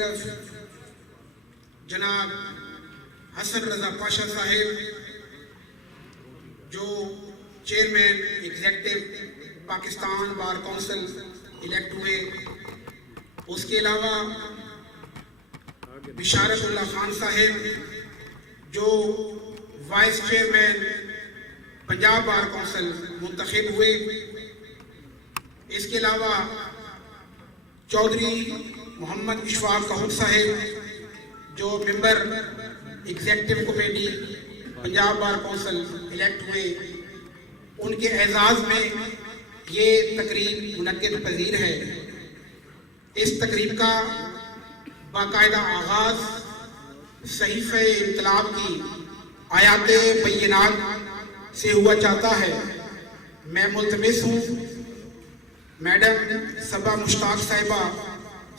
طرف جناب حسن رضا پاشا صاحب جو chairman executive Pakistan bar council elect ہوئے، اس کے علاوہ بشارت اللہ خان صاحب جو voice chairman Punjab bar council منتخب ہوئے، اس کے علاوہ چودھری محمد اشفاق کہن صاحب جو member executive committee Punjab bar council elect ہوئے، ان کے اعزاز میں یہ تقریب منعقد پذیر ہے۔ اس تقریب کا باقاعدہ آغاز صحیفہ انقلاب کی آیات بینات سے ہوا چاہتا ہے۔ میں ملتمس ہوں میڈم صبا مشتاق صاحبہ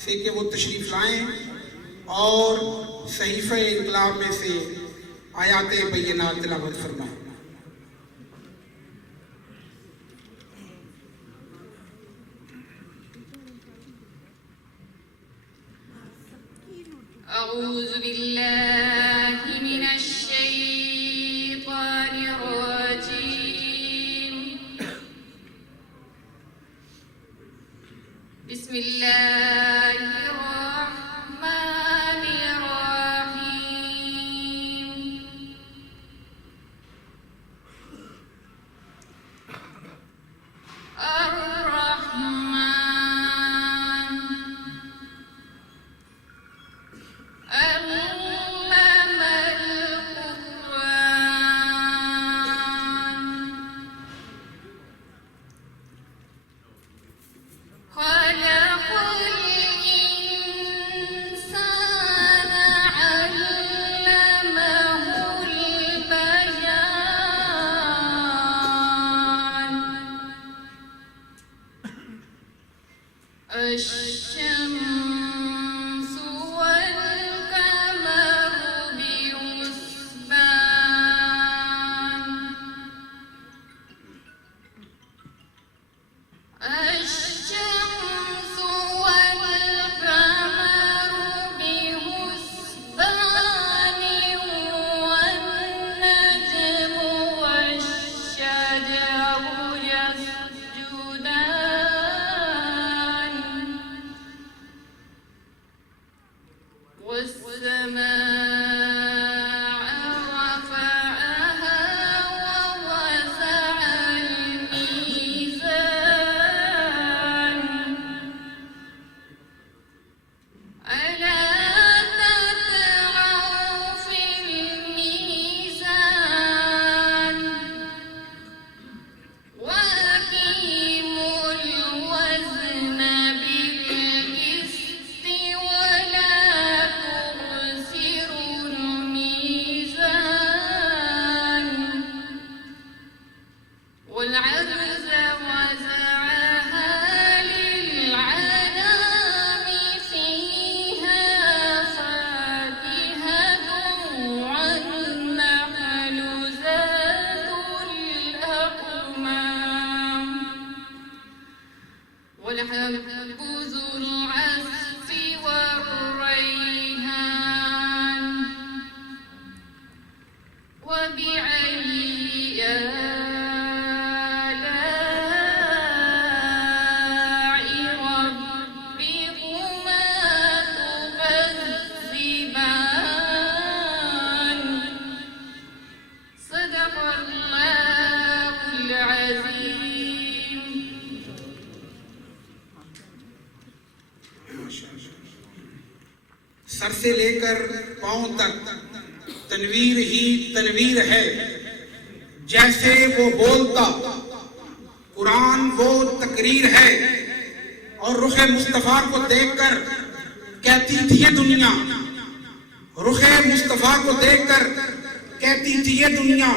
سے کہ وہ تشریف لائیں اور صحیفہ انقلاب میں سے آیات بینات تلاوت فرمائیں۔ اعوذ باللہ من الشیطان الرجیم، بسم اللہ الرحمن الرحیم۔ الرحمن علم القرآن، خلق الإنسان علمه البيان، الشمس والقمر بحسبان، الشمس والقمر بحسبان، والنجم والشجر يسجدان، والسماء رفعها ووضع الميزان، ألا تطغوا في الميزان، وأقيموا الوزن بالقسط ولا تخسروا الميزان، والأرض وضعها للأنام، فيها فاكهة والنخل ذات الأكمام، والحب ذو العصف والريحان، وبأي آلاء ربكما تكذبان، صدق الله العظيم۔ سر سے لے کر پاؤں تک تنویر ہی تنویر ہے، جیسے وہ بولتا قرآن وہ تقریر ہے، اور رخ مصطفیٰ کو دیکھ کر کہتی تھی یہ دنیا، رخ مصطفیٰ کو دیکھ کر کہتی تھی یہ دنیا،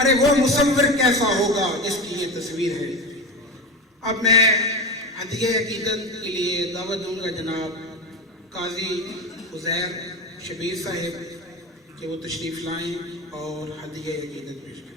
ارے وہ مصور کیسا ہوگا جس کی یہ تصویر ہے۔ اب میں ہدیہ عقیدت کے لیے دعوت دوں گا جناب قاضی عزیر شبیر صاحب کہ وہ تشریف لائیں اور ہدیہ عقیدت پیش کریں۔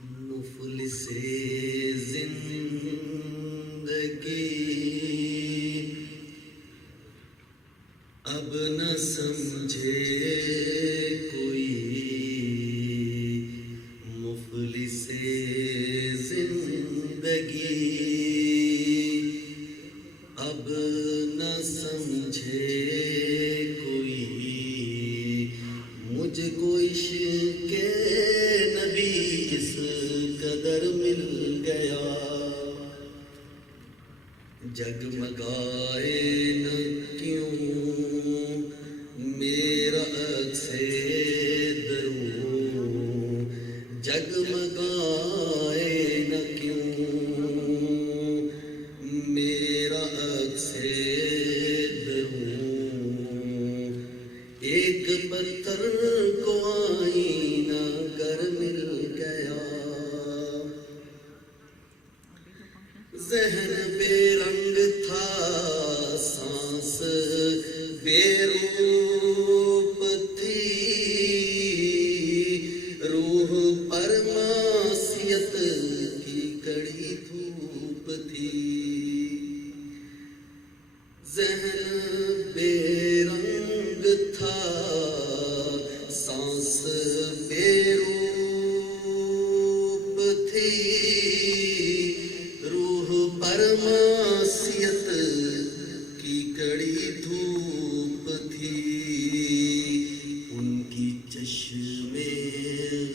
مفلس زندگی اب نہ سمجھے کوئی، مفلس زندگی اب نہ سمجھے کوئی، مجھ کو عشق نبی اس قدر مل گیا، جگمگائے نہ کیوں میرا عکس دروں، جگمگائے نہ کیوں میرا عکس دروں، ایک پتھر کو آئینہ گر مل گیا، ذہن بے رنگ تھا سانس بے روپ تھی، روح پر معصیت کی کڑی دھوپ تھی، ذہن بے رنگ تھا سانس بے روپ تھی، روح پر معصیت کی کڑی دھوپ تھی، ان کی چشم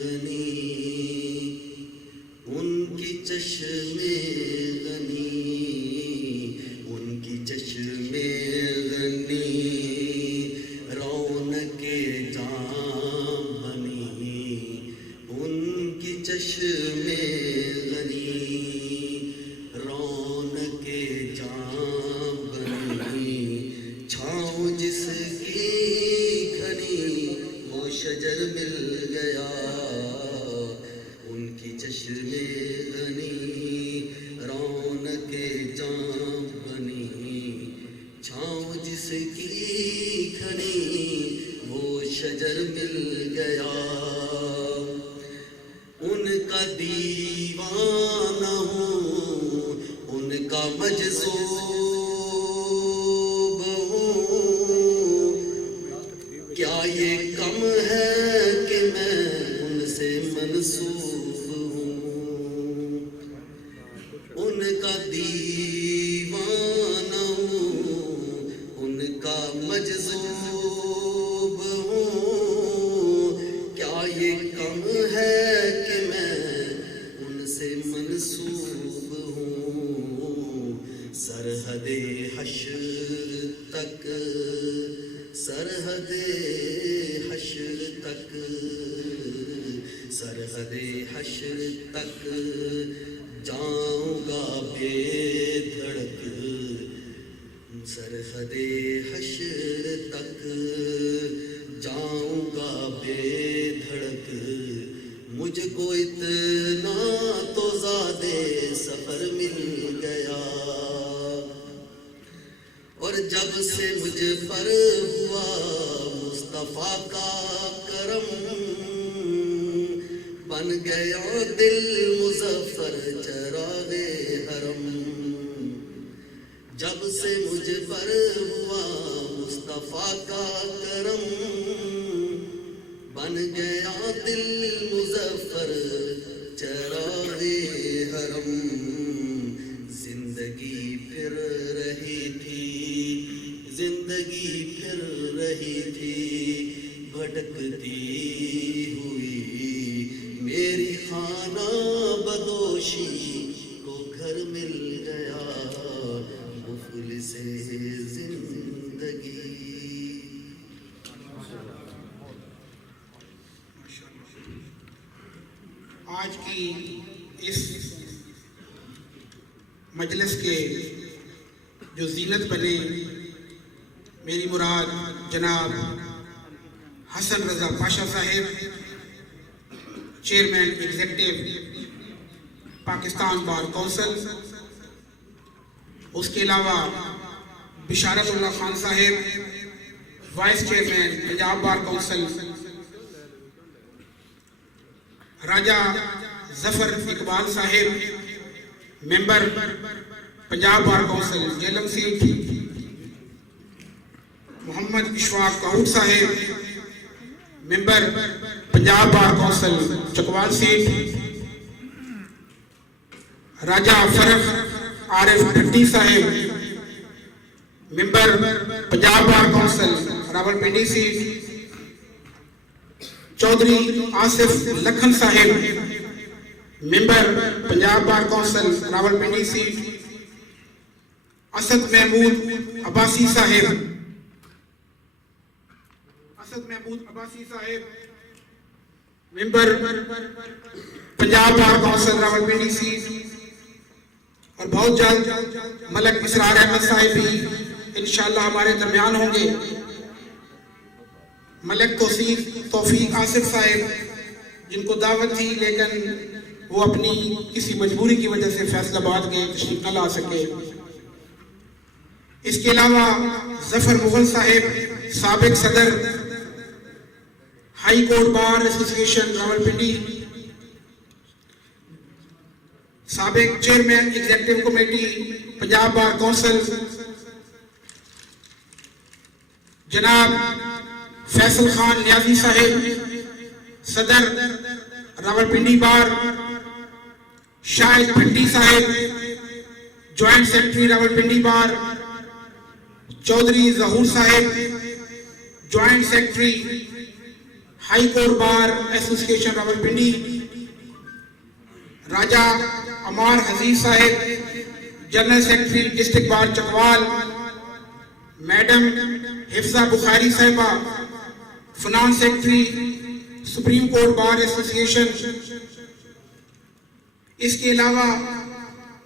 غنی، ان کی چشم غنی، ان کی چشم غنی رونق جاں بنی، ان کی چشم غنی رونق جاں بنی، چھاؤں جس کی گھنی وہ شجر مل گیا، ان کی چشم غنی رونق جاں بنی، چھاؤں جس کی گھنی وہ شجر مل گیا، ان کا دیوانہ ہوں، ان کا مجذوب ہوں، کیا یہ کم ہے کہ میں ان سے منسوب ہوں، ان کا دیوانہ ہوں، ان کا مجذوب ہوں، کیا یہ کم ہے کہ میں ان سے منسوب ہوں، سرحد حشر تک، سرحد حشر تک، سرحد حشر تک جاؤں گا بے دھڑک، سرحد حشر تک جاؤں گا بے دھڑک، مجھ کو اتنا تو زیادہ سفر مل گیا، اور جب سے مجھ پر ہوا مصطفیٰ کا کرم، بن گیا دل مظفر چراغ حرم، جب سے مجھ پر ہوا مصطفیٰ کا کرم، بن گیا دل مظفر چراغ حرم، زندگی پھر رہی تھی، زندگی پھر رہی تھی بھٹکتی ہوئی، میری خانہ بدوشی کو گھر مل گیا، مفلس زندگی۔ آج کی اس مجلس کے جو زینت بنے، میری مراد جناب حسن رضا پاشا صاحب، chairman executive Pakistan bar council, اس کے علاوہ بشارت اللہ خان صاحب، vice chairman Punjab bar council, Raja Zafar Iqbal صاحب member Punjab bar council Jhelum seat, Muhammad Ashfaq Kaut صاحب member Punjab bar council Chakwal seat, Raja Farooq Arif Bhatti صاحب member Punjab bar council Rawalpindi seat, Chaudhry Asif Lakhan صاحب member Punjab bar council Rawalpindi seat, Asad Mahmood Abbasi صاحب member Punjab bar council Rawalpindi set, اور بہت جلد ملک اسرار احمد صاحب بھی انشاءاللہ ہمارے درمیان ہوں گے، ملک توفیق آصف صاحب جن کو دعوت تھی لیکن وہ اپنی کسی مجبوری کی وجہ سے فیصل آباد کے تشریف نہ لا سکے، اس کے علاوہ ظفر مغل صاحب سابق صدر high court bar association Rawalpindi, سابق chairman executive committee Punjab bar council جناب فیصل خان نیازی صاحب صدر راولپنڈی بار، شاہد بھٹی صاحب joint secretary Rawalpindi bar, Chaudhry Zahoor صاحب joint secretary high court bar association Rawalpindi, Raja Ammar Aziz صاحب general secretary district bar Chakwal, madam Hafza Bukhari صاحبہ finance secretary supreme court bar association, اس کے علاوہ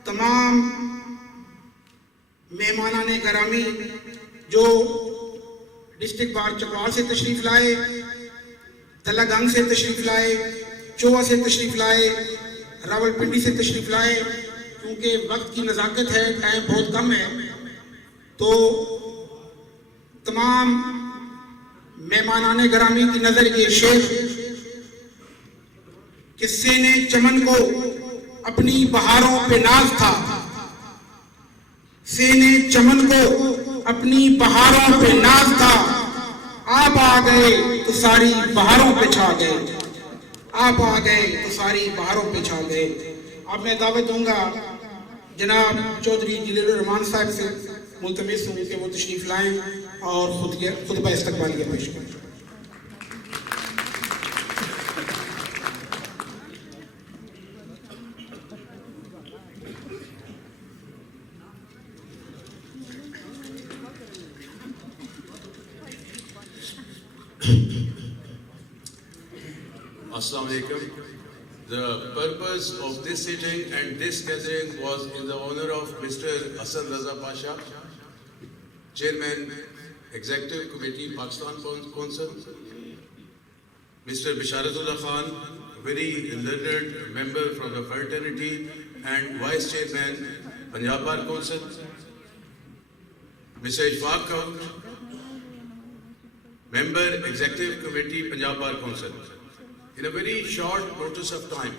تمام مہمانان گرامی جو ڈسٹرکٹ بار چکوال سے تشریف لائے، تلہ گنگ سے تشریف لائے، چوہ سے تشریف لائے، راولپنڈی سے تشریف لائے، کیونکہ وقت کی نزاکت ہے، ٹائم بہت کم ہے، تو تمام مہمانان گرامی کی نظر یہ شعر کہ سینے چمن کو اپنی بہاروں پہ ناز تھا، سینے چمن کو اپنی بہاروں پہ ناز تھا، آپ آ گئے تو ساری بہاروں پہ چھا گئے، آپ آ گئے تو ساری بہاروں پہ چھا گئے۔ اب میں دعوت دوں گا جناب چودھری جلیل الرحمان صاحب سے، ملتمس ہوں کہ وہ تشریف لائیں اور خطبہ استقبالیہ پیش کریں۔ Assalamu alaikum. The purpose of this sitting and this gathering was in the honor of Mr. Hassan Raza Pasha, Chairman, Executive Committee, Pakistan Council, Mr. Bisharatullah Khan, very learned member from the fraternity and Vice Chairman, Punjab Bar Council, Mr. Ishfaq Kaur, Member, Executive Committee, Punjab Bar Council. In a very short notice of time,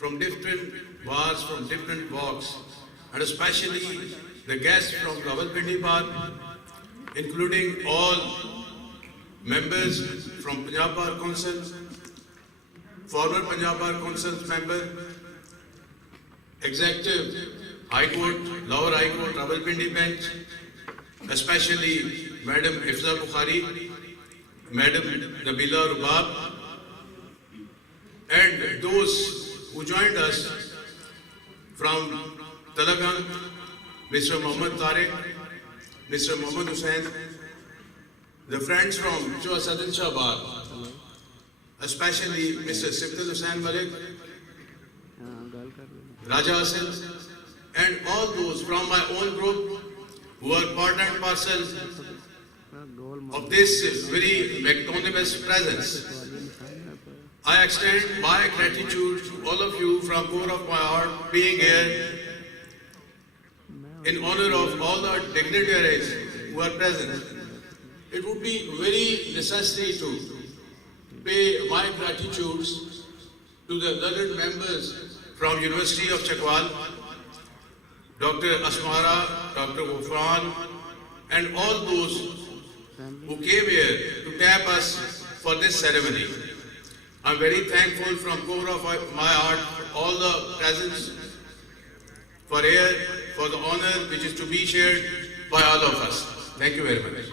from different bars, from different walks, and especially the guests from Rawalpindi Bar, including all members from Punjab Bar Council, former Punjab Bar Council member, Executive High Court, Lower High Court, Rawalpindi Bench, especially Madam Hifza Bukhari, Madam Nabila Rubab, and those who joined us from Talagang, Mr. Muhammad Tariq, Mr. Muhammad Hussain, the friends from Chua Sadin Shah Bar, especially Mr. Siftul Hussain Malik, Raja Hasan, and all those from my own group who are part and parcel of this very magnanimous presence. I extend my gratitude to all of you from core of my heart being here in honor of all the dignitaries who are present. It would be very necessary to pay my gratitude to the learned members from University of Chakwal, Dr. Asmara, Dr. Ghufran, and all those who came here to tap us for this ceremony. I'm very thankful from core of my heart for all the presents for here, for the honor which is to be shared by all of us. Thank you very much.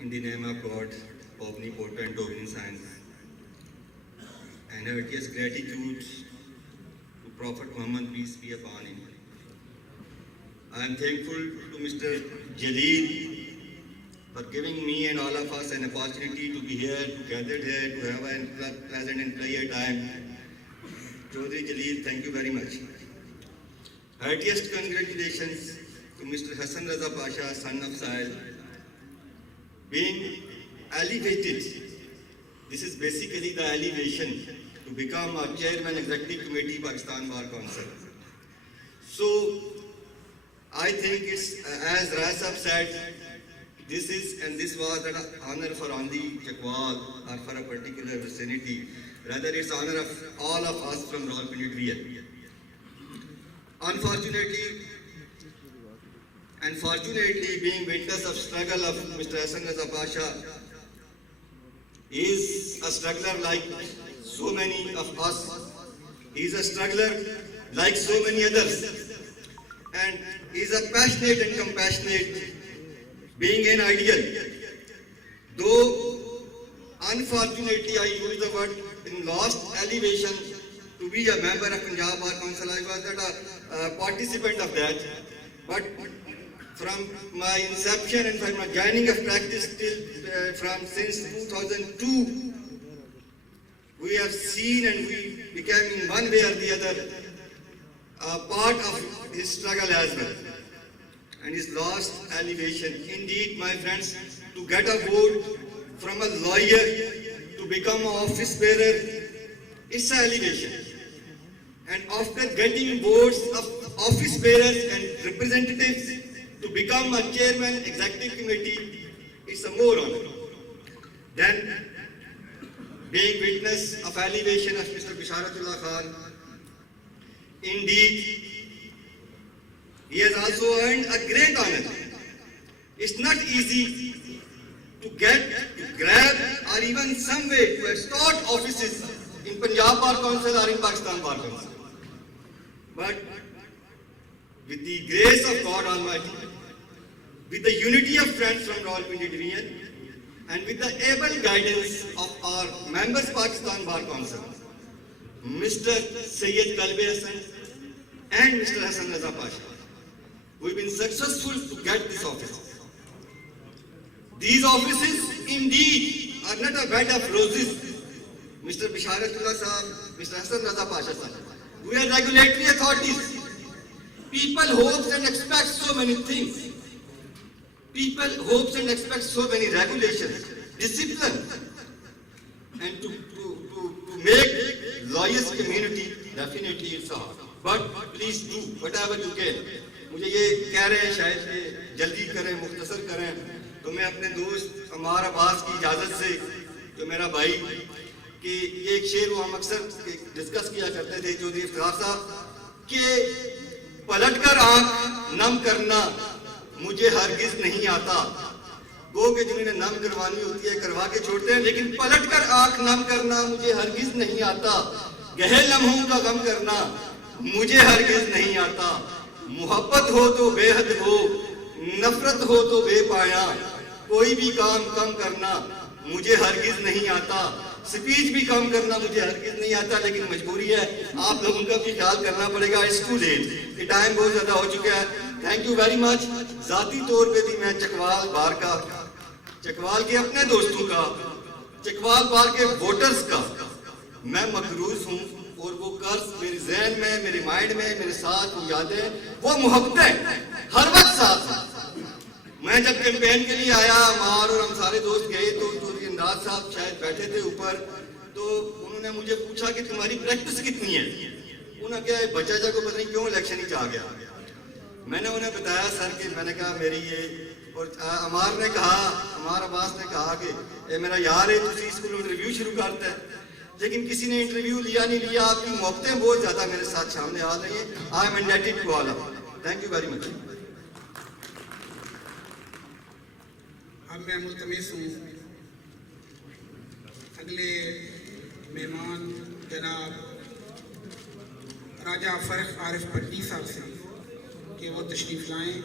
In the name of God, omnipotent, omniscient, and heartiest gratitude to Prophet Muhammad, peace be upon him. I am thankful to Mr. Jaleel for giving me and all of us an opportunity to be here, to gather here, to have a pleasant and clear time. Chaudhry Jaleel, thank you very much. Heartiest congratulations to Mr. Hassan Raza Pasha, son of Sahel, being elevated. This is basically the elevation to become a chairman executive committee Pakistan Bar Council. So I think it's as Rasab said, this was an honor for only Chakwal or for a particular vicinity. Rather, it's honor of all of us from Rawalpindi region. Unfortunately, and fortunately, being witness of struggle of Mr. Hassan Raza Pasha is a struggler like so many of us. He is a struggler like so many others, and he is a passionate and compassionate, being an ideal. Though unfortunately, I use the word in lost elevation to be a member of Punjab Bar Council. I was not a participant of that. But from my inception and from my joining of practice till since 2002, we have seen and we became in one way or the other part of his struggle as well. And his lost elevation. Indeed, my friends, to get a vote from a lawyer to become an office bearer, it's an elevation. And after getting votes of office bearers and representatives to become a chairman, executive committee, it's a more honor. Then, being witness of elevation of Mr. Bisharatullah Khan, indeed, he has also earned a great honor. It's not easy to grab or even some way to extort offices in Punjab Bar Council or in Pakistan Bar Council. But with the grace of God Almighty, with the unity of friends from Rawalpindi Division, and with the able guidance of our members Pakistan Bar Council, Mr. Sayyid Kalbe Hassan and Mr. Hassan Raza Pasha, we've been successful to get this office. These offices indeed are not a bed of roses. Mr. Bisharatullah Sahab, Mr. Hassan Raza Pasha Sahab, we are regulatory authorities. People hopes and expect so many things. People hopes and expect so many regulations, discipline, and to make lawyers community, definitely it's hard. But please do whatever you can. مجھے یہ کہہ رہے ہیں شاید کہ جلدی کریں, مختصر کریں, تو میں اپنے دوست عمار عباس کی اجازت سے, جو میرا بھائی, کہ یہ ایک شعر وہ ہم اکثر ڈسکس کیا کرتے تھے چودھری افتخار صاحب, کہ پلٹ کر آنکھ نم کرنا مجھے ہرگز نہیں آتا. گو کہ جنہوں نے نم کروانی ہوتی ہے کروا کے چھوڑتے ہیں, لیکن پلٹ کر آنکھ نم کرنا مجھے ہرگز نہیں آتا. گہے لمحوں کا غم کرنا مجھے ہرگز نہیں آتا. محبت ہو تو بے حد ہو, نفرت ہو تو بے پایا, کوئی بھی کام کم کرنا مجھے ہرگز نہیں آتا. سپیچ بھی کم کرنا مجھے ہرگز نہیں آتا, لیکن مجبوری ہے, آپ لوگوں کا بھی خیال کرنا پڑے گا. اٹس ٹو لیٹ, یہ ٹائم بہت زیادہ ہو چکا ہے. تھینک یو ویری مچ. ذاتی طور پہ بھی میں چکوال بار کا, چکوال کے اپنے دوستوں کا, چکوال بار کے ووٹرز کا میں مقروض ہوں, اور وہ قرض میرے ذہن میں, میرے مائنڈ میں, میرے ساتھ وہ یادیں, وہ محبتیں ہر وقت ساتھ ہیں. میں جب کیمپین کے لیے آیا, عمار اور ہم سارے دوست گئے, تو چودھری انداز صاحب شاید بیٹھے تھے اوپر, تو انہوں نے مجھے پوچھا کہ تمہاری پریکٹس کتنی ہے. انہوں نے کہا بچہ جا کو پتہ نہیں کیوں الیکشن ہی آ گیا. میں نے انہیں بتایا سر کہ میں نے کہا میری یہ, اور عمار نے کہا, عمار عباس نے کہا کہ اے میرا یار ہے, تسی اسکول انٹرویو شروع کرتا ہے, لیکن کسی نے انٹرویو لیا نہیں لیا. آپ کی موقعیں بہت زیادہ میرے ساتھ سامنے آ رہی ہیں. I am indebted to all of you. Thank you very much. اب میں ملتمس ہوں اگلے مہمان جناب راجہ فرخ عارف بھٹی صاحب سے کہ وہ تشریف لائیں.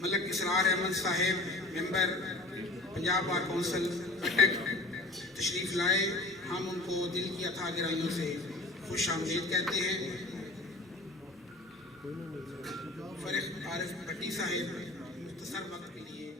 ملک اسرار احمد صاحب ممبر پنجاب بار کونسل اٹک تشریف لائے. ہم ان کو دل کی اتھا گہرائیوں سے خوش آمدید کہتے ہیں. فرخ عارف بھٹی صاحب مختصر وقت کے لیے